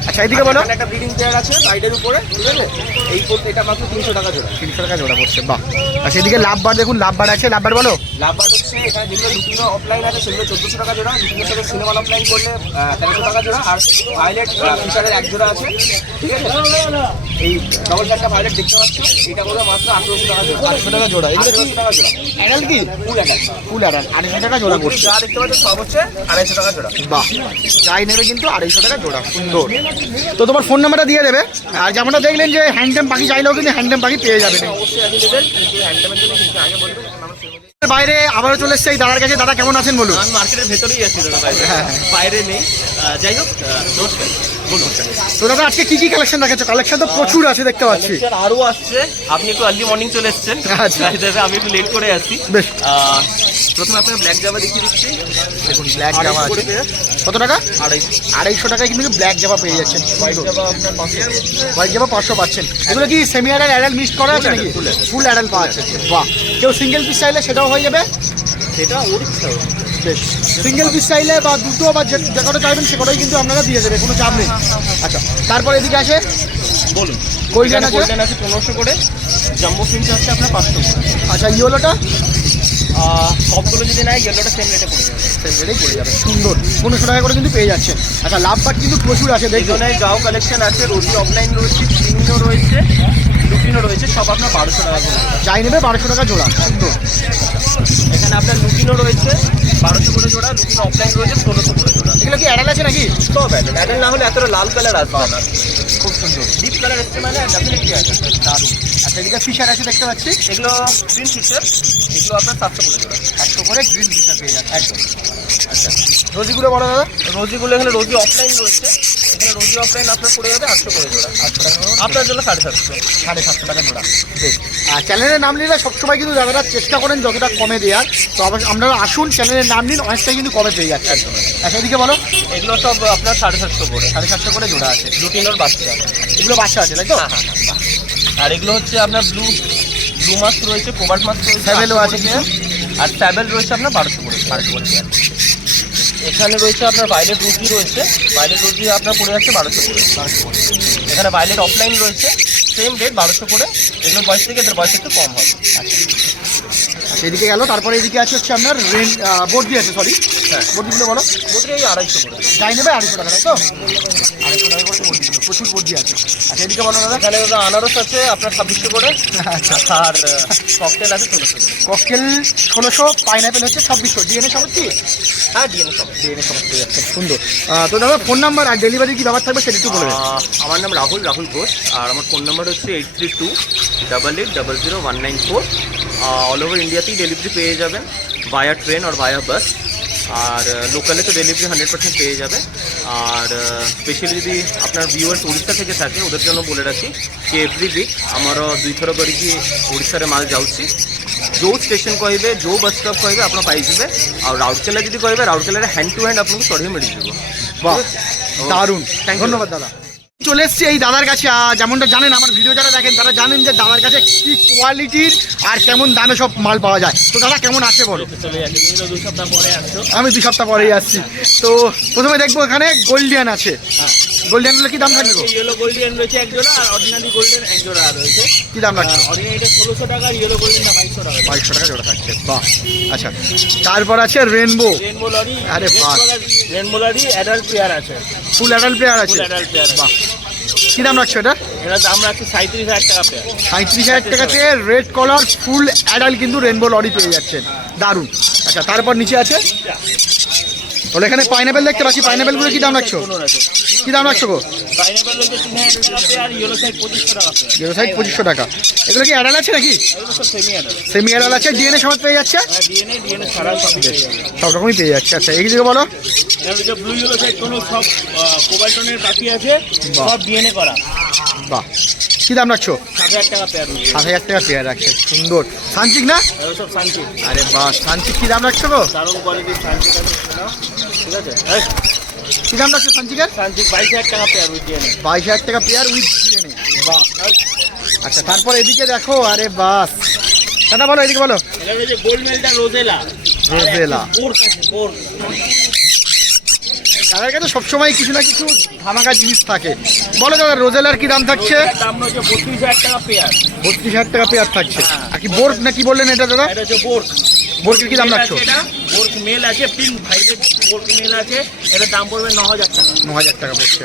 আচ্ছা এইদিকে বলো। এখানে একটা ব্রিডিং পেয়ার আছে সাইডের উপরে, ঠিক আছে? এই করতে এটা মাত্র 300 টাকা জোড়া। 300 টাকা জোড়া পড়ছে। বাহ। আচ্ছা এদিকে লাভবার দেখুন, লাভবার আছে, লাভবার বলো। লাভবার হচ্ছে এখানে যেগুলো লুটিনো অফলাইন আছে সেগুলো 1400 টাকা জোড়া। লুটিনোর সাথে সিনেমা অফলাইন করলে 1300 টাকা জোড়া। আর ভায়োলেট ফিচারের এক জোড়া আছে, ঠিক আছে? এই ডবল চারটা ভায়োলেট দেখতে পাচ্ছ, এটা করে মাত্র 800 টাকা জোড়া। 800 টাকা জোড়া। এগুলো কি 800 টাকা জোড়া। অ্যাডাল্ট কি? ফুল অ্যাটাচ। ফুল অ্যাডাল্ট 250 টাকা জোড়া পড়ছে। যা দেখতে পাচ্ছ সব হচ্ছে 250 টাকা জোড়া। বাহ, যাই নেবে কিন্তু 250 টাকা জোড়া। সুন্দর। তো তোমার ফোন নাম্বারটা দিয়ে দেবে। আর যেমনটা দেখলেন যে হ্যান্ডটেম পাখি চাইলেও কিন্তু হ্যান্ডটেম পাখি পেয়ে যাবেন। অবশ্যই অ্যাভেলেবেল, কিন্তু হ্যান্ডটেমের জন্য কিছু আগে বলবেন। বাইরে আবারও চলে এসছে এই দাদার কাছে। দাদা কেমন আছেন বলুন? আমি মার্কেটের ভেতরেই আছি দাদা, বাইরে নেই। যাই হোক, নমস্কার, বলুন। তো দাদা আজকে কি কি কালেকশন দেখাচ্ছ? কালেকশন তো প্রচুর আছে দেখতে পাচ্ছি। আরও আসছে, আপনি একটু আর্লি মর্নিং চলে এসছেন, আচ্ছা। আমি একটু লেট করে আসি। বেশ। প্রথমে আপনার ব্ল্যাক জামা দেখিয়ে দিচ্ছি। দেখুন ব্ল্যাক জামা আছে। কত টাকা? 250 টাকায় কিন্তু ব্ল্যাক জামা পেয়ে যাচ্ছেন। হোয়াইট জামা আপনার 500। হোয়াইট জামা 500 পাচ্ছেন। এগুলো কি সেমি অ্যাডাল্ট অ্যাডাল্ট মিক্সড করা আছে নাকি? ফুল অ্যাডাল্ট পাওয়া যাচ্ছে। বাহ। কেউ সিঙ্গেল পিস চাইলে সেটাও হয়ে যাবে। সেটা ওর ইচ্ছা। বেশ, সিঙ্গেল পিস চাইলে বা দুটো বা যে কটা চাইবেন সে কটাই কিন্তু আপনারা দিয়ে দেবে, কোনো চাপ নেই। আচ্ছা তারপর এদিকে আছে বলুন। গোল্ডেন আছে। গোল্ডেন আছে 1500 করে, জাম্বো ফিঞ্চ হচ্ছে আপনার 500 করে। আচ্ছা ইয়েলোটা সবগুলো যদি নেয় ইয়েলোটা সেম রেটে পড়ে যাবে। সেম রেটেই পড়ে যাবে। সুন্দর, 1500 টাকা করে কিন্তু পেয়ে যাচ্ছেন। আচ্ছা লাভবাট কিন্তু প্রচুর আছে দেখুন। এখানে গাও কালেকশন আছে, রোজি অফলাইন রয়েছে, চিনিও রয়েছে, লুটিনও রয়েছে, সব আপনার 1200 টাকা করে। যাই নেবে 1200 টাকা জোড়া। সুন্দর। এখানে আপনার লুটিনও রয়েছে 1200 করে জোড়া, লুটিনো অফলাইন রয়েছে 1600 করে জোড়া। এগুলো কি অ্যাডাল আছে নাকি? সব অ্যাডেল, অ্যাডেল না হলে এতটা লাল কালার আসবে না। খুব সুন্দর। ডিপ কালার এসছে মানে ডেফিনেটলি আছে। দারুণ। আচ্ছা এদিকে ফিশার আছে দেখতে পাচ্ছি। এগুলো গ্রিন ফিচার, এগুলো আপনার 700 করে জোড়া। 100 করে গ্রিন ফিশার পেয়ে যাচ্ছে একদম। আচ্ছা রোজিগুলো বড় দাদা। রোজিগুলো এখানে রোজি অফলাইন রয়েছে, এখানে রোজি অফলাইন আপনার পড়ে যাবে 800 করে জোড়া। 800 টাকা করে। আপনার জন্য 750। 750 টাকা জোড়া। বেশ। আর চ্যানেলের নাম নিলে সবসময় কিন্তু দাদারা চেষ্টা করেন যতটা কমে দেওয়ার। তো আপনারা আসুন, চ্যানেলের নাম নিন, অনেকটাই কিন্তু কমে পেয়ে যাচ্ছে। আচ্ছা এদিকে বলো। এগুলো সব আপনার 750 করে, 750 করে জোড়া আছে। লুটিনোর বাচ্চা। এগুলো বাচ্চা আছে তাই তো? আর এগুলো হচ্ছে আপনার ব্লু ব্লু মাস্ক রয়েছে, কোবাল্ট মাস্ক রয়েছে, স্যাভেলও 800 আছে করে পেয়ার। আর স্যাভেল রয়েছে আপনার 1200 করে পেয়ার। এখানে রয়েছে আপনার ভায়োলেট রুজি রয়েছে, ভায়োলেট রুজি আপনার পড়ে যাচ্ছে 1200 করে। এখানে ভায়োলেট অফলাইন রয়েছে, সেম রেট 1200 করে। এগুলোর বয়স থেকে এদের বয়স একটু কম হবে। সেদিকে গেল, তারপরে এদিকে আছে হচ্ছে আপনার বর্দি আছে, সরি হ্যাঁ, বর্দিগুলো বলো। বদ্রি এই 250 করে। যাই নেবে 250 টাকা, তাই তো? 250 টাকা করে বর্দিগুলো, প্রচুর বর্দি আছে। আচ্ছা এদিকে বলো দাদা। এখানে দাদা আনারস আছে আপনার 2600 করে। আচ্ছা, আর ককটেল আছে 1600 করে। ককটেল 1600, পাইনাপেল হচ্ছে 2600, ডিএনএ সব কি? হ্যাঁ, ডিএনএ সব। ডিএনএ সব পেয়ে যাচ্ছে, সুন্দর। তো দাদা ফোন নাম্বার আর ডেলিভারি কি ব্যাপার থাকবে সেটা একটু বলে দেন। আমার নাম রাহুল ঘোষ, আর আমার ফোন নাম্বার হচ্ছে 8328800194। অল ওভার ইন্ডিয়াতেই ডেলিভারি পেয়ে যাবেন, ভায়া ট্রেন আর ভায়া বাস। আর লোকালে তো ডেলিভারি 100% পেয়ে যাবে। আর স্পেশালি যদি আপনার ভিউয়ার্স উড়িষ্যা থেকে থাকে, ওদের জন্য বলে রাখি যে এভরি উইক আমার 2 ଥର କରିକି ଓଡ଼ିଶାରେ ମାଲ୍ ଯାଉଛି। ଯେଉଁ ଷ୍ଟେସନ୍ କହିବେ, ଯେଉଁ ବସ୍ ଷ୍ଟପ୍ କହିବେ ଆପଣ ପାଇଯିବେ। ଆଉ ରାଉରକେଲା ଯଦି କହିବେ, ରାଉରକେଲାରେ ହ୍ୟାଣ୍ଡ ଟୁ ହ୍ୟାଣ୍ଡ ଆପଣଙ୍କୁ ଚଢ଼େଇ ମିଳିଯିବ। বাহ, দারুণ, Thank you. ধন্যবাদ দাদা। চলে এসছি এই দাদার কাছে। যেমনটা জানেন, আমার ভিডিও যারা দেখেন তারা জানেন যে দাদার কাছে কি কোয়ালিটির আর কেমন দামে সব মাল পাওয়া যায়। তো দাদা কেমন আছে বলো? চলে যাচ্ছে, কিন্তু 2 সপ্তাহ পরে আসছো। আমি 2 সপ্তাহ পরেই আসছি। তো প্রথমে দেখবো এখানে গোল্ডিয়ান আছে। গোল্ডিয়ানগুলো কি দাম থাকবে গো? ইয়েলো গোল্ডেন রয়েছে এক জোড়া, আর অর্ডিনারি গোল্ডেন এক জোড়া রয়েছে। কি দাম রাখছো? অর্ডিনারি এটা 1600 টাকা, আর ইয়েলো গোল্ডেনটা 2200 টাকা। 2200 টাকা জোড়া থাকছে, বাহ। আচ্ছা, তারপর আছে রেনবো। রেনবো লরি, আরে বাহ। রেনবো লরি অ্যাডাল্ট পেয়ার আছে, ফুল অ্যাডাল্ট প্লেয়ার আছে, ফুল অ্যাডাল্ট পেয়ার। বাহ। কি দাম রাখছো এটা? এটা দাম রাখছে 37,000 টাকা পেয়ার। 35,000 টাকাতে রেড কলার ফুল অ্যাডাল্ট কিন্তু রেনবো লরি পেয়ে যাচ্ছেন, দারুণ। আচ্ছা, তারপর নিচে আছে তাহলে এখানে পাইনাপেল দেখতে পাচ্ছি। পাইনাপেলগুলো কি দাম রাখছো? কোন আছে? কি দাম রাখছো গো? পাইনাপেল রয়েছে 3,000 টাকা পেয়ার, ইয়েলো সাইড 2500 টাকা পেয়ার। জিরো সাইজ 2500 টাকা। এগুলো কি অ্যাডাল আছে নাকি? এগুলো সব সেমি অ্যাডাল্ট। সেমি অ্যাডাল আছে, ডিএনএ সমেত পেয়ে যাচ্ছে, ডিএনএ ছাড়াও সব পেয়ে যাবে। সব রকমই পেয়ে যাচ্ছে। আচ্ছা এদিকে বলো। এখানে যে ব্লু ইয়েলো সাইড কোনো সব কোবাল্টনের পাখি আছে, বাহ। সব ডিএনএ করা। বাহ, কি দাম রাখছো? 7,000 টাকা পেয়ার। 7,000 টাকা পেয়ার রাখছে, সুন্দর। সানচিক না? এগুলো সব শান্তি, আরে বাহ, সানচিক কি দাম রাখছো গো? দারুণ কোয়ালিটির শান্তি আছে, ঠিক আছে? কি দাম রাখছো সানচিকের? শান্তি 22,000 টাকা পেয়ার উইথ ডিএনএ। 22,000 টাকা পেয়ার উইথ ডিএনএ, বাহ। আচ্ছা, তারপর এদিকে দেখো, আরে বাস। দাদা বলো, এদিকে বলো। এটা হচ্ছে গোল্ড মেলটা রোজেলা। রোজেলা। বোর্ড আছে, বোর্ড। দাদার কাছে সবসময় কিছু না কিছু ধামাকা জিনিস থাকে। বলো দাদা, রোজেলার কি দাম থাকছে? এটার দাম রয়েছে 32,000 টাকা পেয়ার। 32,000 টাকা পেয়ার থাকছে। আর কি বোর্ড না কি বললেন এটা দাদা? এটা হচ্ছে বোর্ড। বোর্ডের কি দাম রাখছো? বোর্ড মেল আছে, পিঙ্ক ভাইলেট বোর্ড মেল আছে। এটার দাম পড়বে 9,000 টাকা। 9,000 টাকা পড়ছে,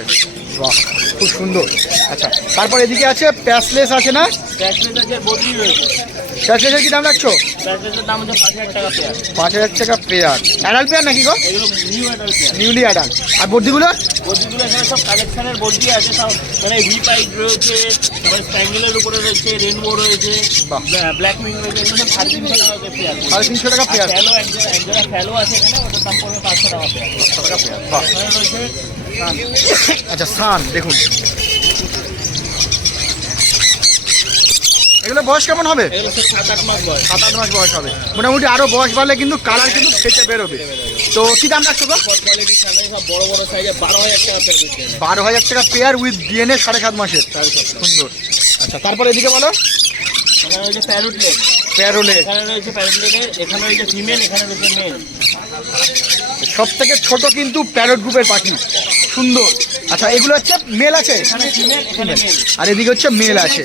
বাহ, খুব সুন্দর। আচ্ছা, তারপর এদিকে আছে প্যাসলেস আছে না? ক্যাশলেস আছে, বদলি রয়েছে। প্যাসলেসের কি দাম রাখছো? ক্যাশলেসের দাম হচ্ছে 5,000 টাকা পেয়ার। 5,000 টাকা পেয়ার। অ্যাডাল্ট পেয়ার নাকি গো? এগুলো new adult pair. Newly adult. আর বর্দিগুলো? বদ্রিগুলো এখানে সব কালেকশনের বদ্রি আছে, সব মানে ভি পাইড রয়েছে, তারপরে স্প্যাঙ্গেলের উপরে রয়েছে, রেনবো রয়েছে, বাহ। ব্ল্যাক উইং রয়েছে। এগুলো সব 350 টাকা করে পেয়ার। 350 টাকা পেয়ার। ফ্যালো একজোড়া ফ্যালো আছে এখানে, ওটার দাম পড়বে 500 টাকা পেয়ার। 500 টাকা পেয়ার, বাহ। এখানে রয়েছে আচ্ছা, সান দেখুন, এগুলো বয়স কেমন হবে? এগুলো সব 7-8 মাস বয়স। 7-8 মাস বয়স হবে। মোটামুটি আরো বয়স বাড়লে কিন্তু কালার কিন্তু ফেটে বেরোবে। তো কি দাম রাখছো গো? কোয়ালিটির সামনে সব বড় বড় সাইজে 12,000 টাকা পেয়ার দিচ্ছে। 12,000 টাকা পেয়ার উইথ ডিএনএ 7.5 মাসের, সুন্দর। আচ্ছা, তারপর এদিকে বলো। এখানে রয়েছে প্যারোটলেট, প্যারোলে এখানে রয়েছে প্যারোটলেটে, এখানে রয়েছে ফিমেল, এখানে রয়েছে মেল। সব থেকে ছোট কিন্তু প্যারট গ্রুপের পাখি, সুন্দর। আচ্ছা, এগুলো হচ্ছে মেল আছে, এখানে ফিমেল, এখানে মেল। আর এদিকে হচ্ছে মেল আছে,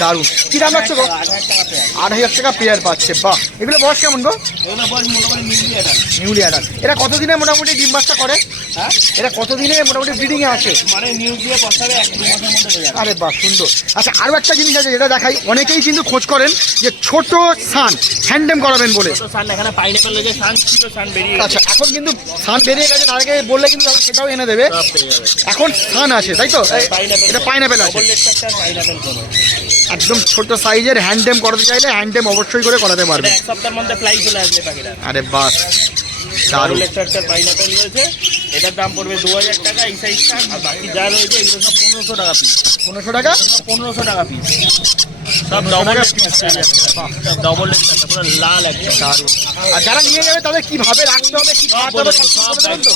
দারুণ। কি দাম রাখছো গো? 8,000 টাকা পেয়ার। 8,000 টাকা পেয়ার পাচ্ছে, বাহ। এগুলো বয়স কেমন গো? এগুলো বয়স মোটামুটি নিউলি অ্যাডাল্ট। Newly adult. এরা কতদিনে মোটামুটি ডিম বাচ্চা করে? হ্যাঁ, এরা কতদিনে মোটামুটি ব্রিডিং এ আসে? মানে নিউ দিয়ে বসাবে 1-2 মাসের মধ্যে হয়ে যাবে। আরে বাহ, সুন্দর। আচ্ছা, আরও একটা জিনিস আছে যেটা দেখাই, অনেকেই কিন্তু খোঁজ করেন যে ছোট সান হ্যান্ডেম করাবেন বলে। ছোট সান এখানে পাইনাপেল রয়েছে, সান ছিল, সান বেরিয়ে গেছে, আচ্ছা, এখন কিন্তু সান বেরিয়ে গেছে, তার আগে বললে কিন্তু সেটাও এনে দেবে। সব পেয়ে যাবে। এখন সান আছে, তাই তো? এটা পাইনাপেল আছে, ডবল লেগ স্ট্রাকচার পাইনাপেল কোনো। একদম ছোট সাইজের। হ্যান্ডেম করাতে চাইলে হ্যান্ডেম অবশ্যই করে করাতে এটা পারবে। 1 সপ্তাহের মধ্যে ফ্লাই চলে আসবে পাখিটা। আরে বাস, ডবল দারুণ। লেগ স্ট্রাকচার পাইনাপেল রয়েছে, এটার দাম পড়বে 2,000 টাকা এই সাইজটা। আর বাকি যা রয়েছে এগুলো সব 1,500 টাকা পিস। 1500 টাকা, 1,500 টাকা পিস। সব ডবল সব ডবল পুরো লাল একদম দারুণ। আর যারা নিয়ে যাবে তাদের কিভাবে রাখতে হবে, কি খাওয়াতে হবে, সব কিছু বলে দেবেন তো?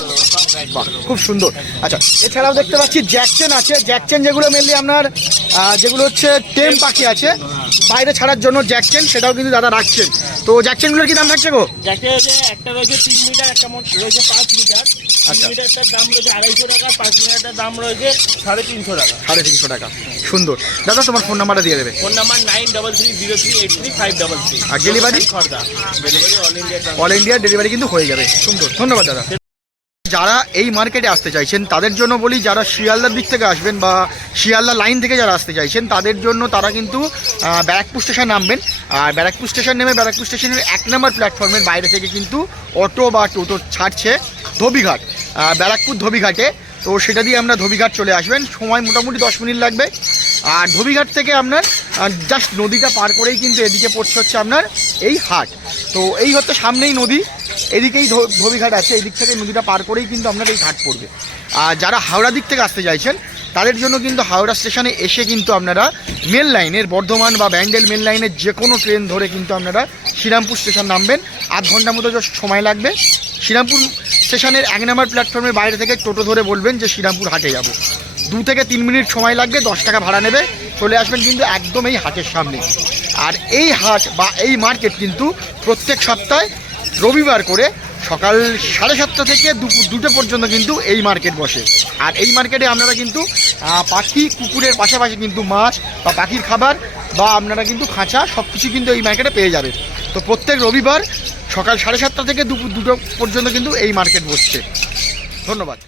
বাহ, খুব সুন্দর। আচ্ছা, এছাড়াও দেখতে পাচ্ছি জ্যাকচেন আছে। জ্যাকচেন যেগুলো মেনলি আপনার যেগুলো হচ্ছে টেম পাখি আছে বাইরে ছাড়ার জন্য জ্যাকচেন, সেটাও কিন্তু দাদা রাখছেন। তো জ্যাকচেনগুলোর কি দাম থাকছে গো? যাকে একটা রয়েছে 3 মিটার, একটা রয়েছে 5 মিটার। 3 মিটারটার দাম রয়েছে 250 টাকা, 5 মিটারটার দাম রয়েছে 350 টাকা। 350 টাকা। সুন্দর দাদা, তোমার ফোন নাম্বারটা দিয়ে দেবে। Phone number 9330383533। আর ডেলিভারি? খর্দা delivery all India. All India delivery কিন্তু হয়ে যাবে। সুন্দর, ধন্যবাদ দাদা। যারা এই মার্কেটে আসতে চাইছেন তাদের জন্য বলি, যারা শিয়ালদার দিক থেকে আসবেন বা শিয়ালদা লাইন থেকে যারা আসতে চাইছেন তাদের জন্য তারা কিন্তু ব্যারাকপুর স্টেশন নামবেন। আর ব্যারাকপুর স্টেশন নেমে ব্যারাকপুর স্টেশনের 1 নম্বর প্ল্যাটফর্মের বাইরে থেকে কিন্তু অটো বা টোটো ছাড়ছে ধোবিঘাট, ব্যারাকপুর ধোবিঘাটে। তো সেটা দিয়ে আমরা ধোবিঘাট চলে আসবেন, সময় মোটামুটি 10 মিনিট লাগবে। আর ধোবিঘাট থেকে আপনার জাস্ট নদীটা পার করেই কিন্তু এদিকে পড়ছে হচ্ছে আপনার এই হাট। তো এই হচ্ছে সামনেই নদী, এদিকেই ধোবিঘাট আছে, এদিক থেকে নদীটা পার করেই কিন্তু আপনার এই ঘাট পড়বে। আর যারা হাওড়া দিক থেকে আসতে চাইছেন তাদের জন্য কিন্তু হাওড়া স্টেশনে এসে কিন্তু আপনারা মেল লাইনের বর্ধমান বা ব্যান্ডেল মেল লাইনের যে কোনো ট্রেন ধরে কিন্তু আপনারা শ্রীরামপুর স্টেশন নামবেন। 8 ঘন্টার মতো সময় লাগবে। শ্রীরামপুর স্টেশনের 1 নম্বর প্ল্যাটফর্মের বাইরে থেকে টোটো ধরে বলবেন যে শ্রীরামপুর হাটে যাব। 2 থেকে 3 মিনিট সময় লাগবে, 10 টাকা ভাড়া নেবে, চলে আসবেন কিন্তু একদম এই হাটের সামনে। আর এই হাট বা এই মার্কেট কিন্তু প্রত্যেক সপ্তাহে রবিবার করে সকাল 7:30 থেকে দুপুর 2টো পর্যন্ত কিন্তু এই মার্কেট বসে। আর এই মার্কেটে আপনারা কিন্তু পাখি কুকুরের পাশাপাশি কিন্তু মাছ বা পাখির খাবার বা আপনারা কিন্তু খাঁচা সব কিছু কিন্তু এই মার্কেটে পেয়ে যাবেন। তো প্রত্যেক রবিবার সকাল 7:30 থেকে দুপুর 2টো পর্যন্ত কিন্তু এই মার্কেট বসছে। ধন্যবাদ।